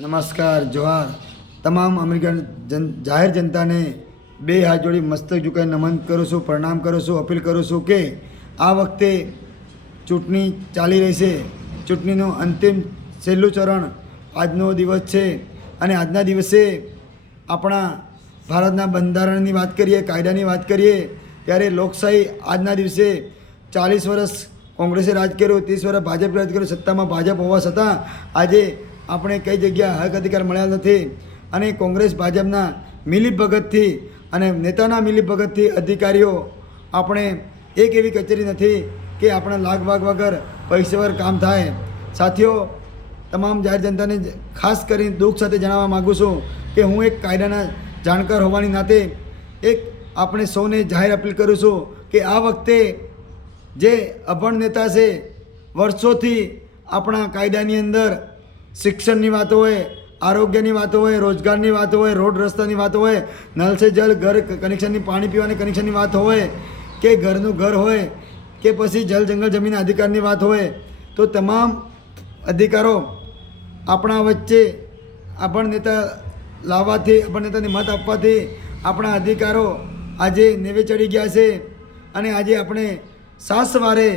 નમસ્કાર જોહાર તમામ અમેરિકન જાહેર જનતાને બે હાથ જોડી મસ્તક ઝુકાઈ નમન કરું છું, પ્રણામ કરું છું, અપીલ કરું છું કે આ વખતે ચૂંટણી ચાલી રહી છે. ચૂંટણીનું અંતિમ છેલ્લું ચરણ આજનો દિવસ છે અને આજના દિવસે આપણા ભારતના બંધારણની વાત કરીએ, કાયદાની વાત કરીએ ત્યારે લોકશાહી આજના દિવસે 40 વર્ષ કોંગ્રેસે રાજ કર્યું, 30 વર્ષ ભાજપે રાજ કર્યું. સત્તામાં ભાજપ હોવા છતાં આજે આપણે કઈ જગ્યા હક અધિકાર મળ્યા નથી અને કોંગ્રેસ ભાજપના મિલીભગતથી અને નેતાના મિલીભગતથી અધિકારીઓ આપણે એક એવી કચેરી નથી કે આપણા લાગ ભાગ વગર પૈસા વગર કામ થાય. સાથીઓ, તમામ જાહેર જનતાને ખાસ કરીને દુઃખ સાથે જણાવવા માગું છું કે હું એક કાયદાના જાણકાર હોવાની નાતે એક આપણે સૌને જાહેર અપીલ કરું છું કે આ વખતે જે અભણ નેતા છે, વર્ષોથી આપણા કાયદાની અંદર શિક્ષણની વાતો હોય, આરોગ્યની વાતો હોય, રોજગારની વાતો હોય, રોડ રસ્તાની વાતો હોય, નલ સે જલ, ઘર કનેક્શનની, પાણી પીવાની કનેક્શનની વાત હોય કે ઘરનું ઘર હોય કે પછી જલ જંગલ જમીન અધિકારની વાત હોય, તો તમામ અધિકારો આપણા વચ્ચે અભણ નેતા લાવવાથી, અભણ નેતાને મત આપવાથી આપણા અધિકારો આજે નેવે ચડી ગયા છે. અને આજે આપણે સવારે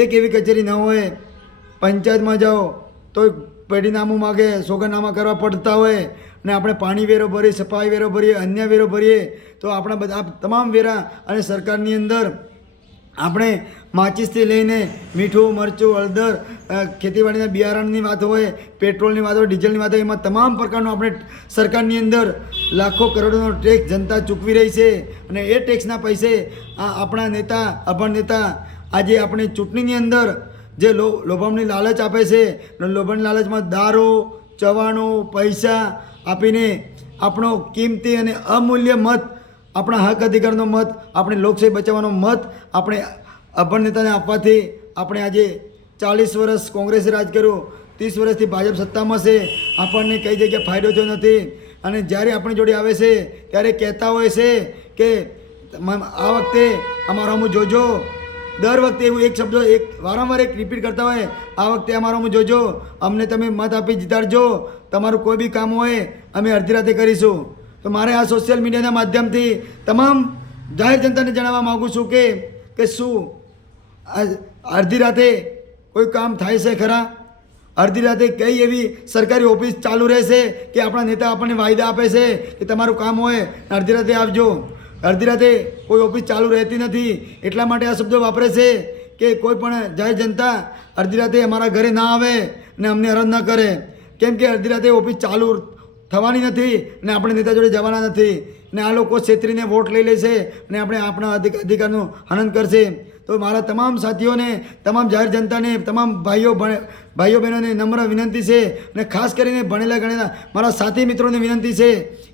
એક એવી કચેરી ન હોય, પંચાયતમાં જાઓ તો પેઢીનામું માગે, સોગંદનામા કરવા પડતા હોય અને આપણે પાણી વેરો ભરીએ, સફાઈ વેરો ભરીએ, અન્ય વેરો ભરીએ તો આપણા બધા તમામ વેરા અને સરકારની અંદર આપણે માચીસથી લઈને મીઠું, મરચું, હળદર, ખેતીવાડીના બિયારણની વાત હોય, પેટ્રોલની વાત હોય, ડીઝલની વાત હોય, એમાં તમામ પ્રકારનું આપણે સરકારની અંદર લાખો કરોડોનો ટેક્સ જનતા ચૂકવી રહી છે. અને એ ટેક્સના પૈસે આપણા નેતા, અભણ નેતા આજે આપણે ચૂંટણીની અંદર જે લોભામણી લાલચ આપે છે, લોભામણી લાલચમાં દારૂ, ચવાણું, પૈસા આપીને આપણો કિંમતી અને અમૂલ્ય મત, આપણા હક અધિકારનો મત, આપણે લોકશાહી બચાવવાનો મત આપણે અભણ નેતાને આપવાથી આપણે આજે 40 વર્ષ કોંગ્રેસે રાજ કર્યું, 30 વર્ષથી ભાજપ સત્તામાં છે, આપણને કઈ જગ્યાએ ફાયદો થયો નથી. અને જ્યારે આપણી જોડે આવે છે ત્યારે કહેતા હોય છે કે આ વખતે અમારામાં જોજો. દર વખતે એવું એક શબ્દ વારંવાર રિપીટ કરતા હોય, આ વખતે અમારામાં જોજો, અમને તમે મત આપી જીતાડજો, તમારું કોઈ બી કામ હોય અમે અડધી રાતે કરીશું. તો મારે આ સોશિયલ મીડિયાના માધ્યમથી તમામ જાહેર જનતાને જણાવવા માગું છું કે શું અડધી રાતે કોઈ કામ થાય છે ખરા? અડધી રાતે કઈ એવી સરકારી ઓફિસ ચાલુ રહેશે કે આપણા નેતા આપણને વાયદા આપે છે કે તમારું કામ હોય અડધી રાતે આવજો? અડધી રાતે કોઈ ઓફિસ ચાલુ રહેતી નથી. એટલા માટે આ શબ્દો વાપરે છે કે કોઈ પણ જાહેર જનતા અડધી રાતે અમારા ઘરે ના આવે ને અમને હેરાન ન કરે, કેમ કે અડધી રાતે ઓફિસ ચાલુ થવાની નથી ને આપણે નેતા જોડે જવાના નથી ને આ લોકો છેતરીને વોટ લઈ લેશે અને આપણે આપણા અધિકારનું હનન કરશે. તો મારા તમામ સાથીઓને, તમામ જાહેર જનતાને, તમામ ભાઈઓ બહેનોને નમ્ર વિનંતી છે અને ખાસ કરીને ભણેલા ગણેલા મારા સાથી મિત્રોને વિનંતી છે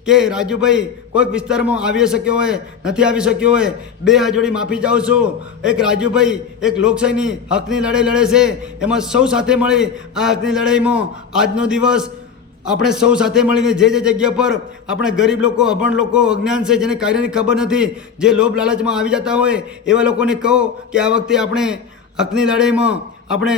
કે રાજુભાઈ કોઈક વિસ્તારમાં આવી શક્યો હોય, નથી આવી શક્યો હોય, બે હાથ જોડી માફી ચાહું છું. એક રાજુભાઈ એક લોકશાહીની હકની લડાઈ લડે છે, એમાં સૌ સાથે મળી આ હકની લડાઈમાં આજનો દિવસ આપણે સૌ સાથે મળીને જે જગ્યા પર આપણે ગરીબ લોકો, અભણ લોકો, અજ્ઞાન છે, જેને કાયદાની ખબર નથી, જે લોભ લાલચમાં આવી જતા હોય એવા લોકોને કહો કે આ વખતે આપણે હકની લડાઈમાં આપણે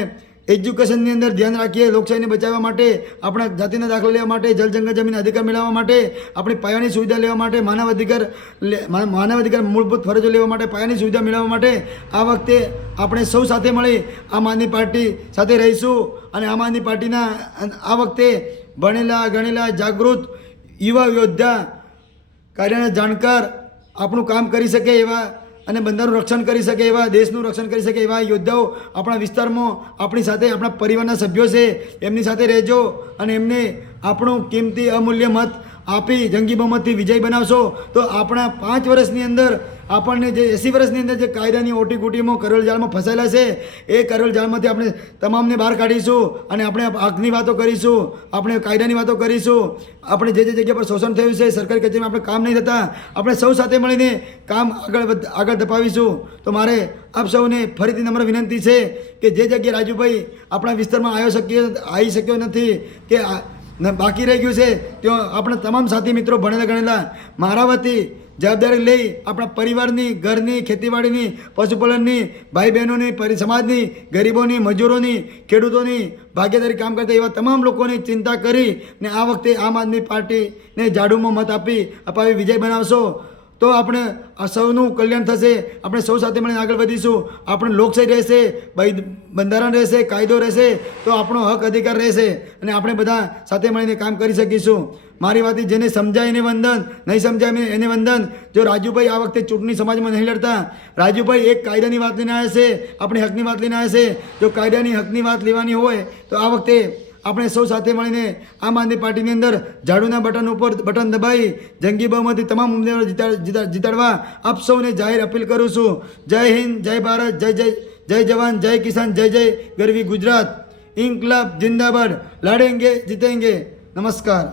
એજ્યુકેશનની અંદર ધ્યાન રાખીએ, લોકશાહીને બચાવવા માટે, આપણા જાતિના દાખલા લેવા માટે, જલ જંગલ જમીન અધિકાર મેળવવા માટે, આપણી પાયાની સુવિધા લેવા માટે, માનવ અધિકાર મૂળભૂત ફરજો લેવા માટે, પાયાની સુવિધા મેળવવા માટે આ વખતે આપણે સૌ સાથે મળી આમ આદમી પાર્ટી સાથે રહીશું. અને આમ આદમી પાર્ટીના આ વખતે ભણેલા ગણેલા જાગૃત યુવા યોદ્ધા, કાર્યના જાણકાર, આપણું કામ કરી શકે એવા અને બંધારણનું રક્ષણ કરી શકે એવા, દેશનું રક્ષણ કરી શકે એવા યોદ્ધાઓ આપણા વિસ્તારમાં આપણી સાથે, આપણા પરિવારના સભ્યો છે, એમની સાથે રહેજો અને એમને આપણું કિંમતી અમૂલ્ય મત આપી જંગી બહુમતથી વિજય બનાવશો તો આપણા 5 વર્ષની અંદર આપણને જે 80 વર્ષની અંદર જે કાયદાની ઓટી કુટીમાં કરોલ જાળમાં ફસાયેલા છે એ કરોલ જાળમાંથી આપણે તમામને બહાર કાઢીશું અને આપણે હકની વાતો કરીશું, આપણે કાયદાની વાતો કરીશું. આપણે જે જગ્યા પર શોષણ થયું છે, સરકારી કચેરીમાં આપણે કામ નહીં થતા, આપણે સૌ સાથે મળીને કામ આગળ ધપાવીશું. તો મારે આપ સૌને ફરીથી નમ્ર વિનંતી છે કે જે જગ્યાએ રાજુભાઈ આપણા વિસ્તારમાં આવી શક્યો નથી કે બાકી રહી ગયું છે, ત્યાં આપણા તમામ સાથી મિત્રો ભણેલા ગણેલા મારા વતી જવાબદારી લઈ આપણા પરિવારની, ઘરની, ખેતીવાડીની, પશુપાલનની, ભાઈ બહેનોની, સમાજની, ગરીબોની, મજૂરોની, ખેડૂતોની ભાગીદારી કામ કરતા એવા તમામ લોકોની ચિંતા કરી ને આ વખતે આમ આદમી પાર્ટીને ઝાડુમાં મત અપાવી વિજય બનાવશો તો આપણે આ સૌનું કલ્યાણ થશે. આપણે સૌ સાથે મળીને આગળ વધીશું. આપણે લોકશાહી રહેશે, બંધારણ રહેશે, કાયદો રહેશે તો આપણો હક અધિકાર રહેશે અને આપણે બધા સાથે મળીને કામ કરી શકીશું. મારી વાત જેને સમજાય એને વંદન, નહીં સમજાય એને વંદન. જો રાજુભાઈ આ વખતે ચૂંટણી સમાજમાં નહીં લડતા, રાજુભાઈ એક કાયદાની વાત લઈને આવ્યા છે, આપણે હકની વાત લઈને આવ્યા છે. જો કાયદાની હકની વાત લેવાની હોય તો આ વખતે આપણે સૌ સાથે મળીને આમ આદમી પાર્ટીની અંદર ઝાડુના બટન દબાવી જંગી બહુમતી તમામ ઉમેદવારો જીતાડવા આપ સૌને જાહેર અપીલ કરું છું. જય હિન્દ, જય ભારત, જય જવાન, જય કિસાન, જય ગરવી ગુજરાત. ઇન્કલાબ જિંદાબાદ, લડેંગે જીતેંગે. નમસ્કાર.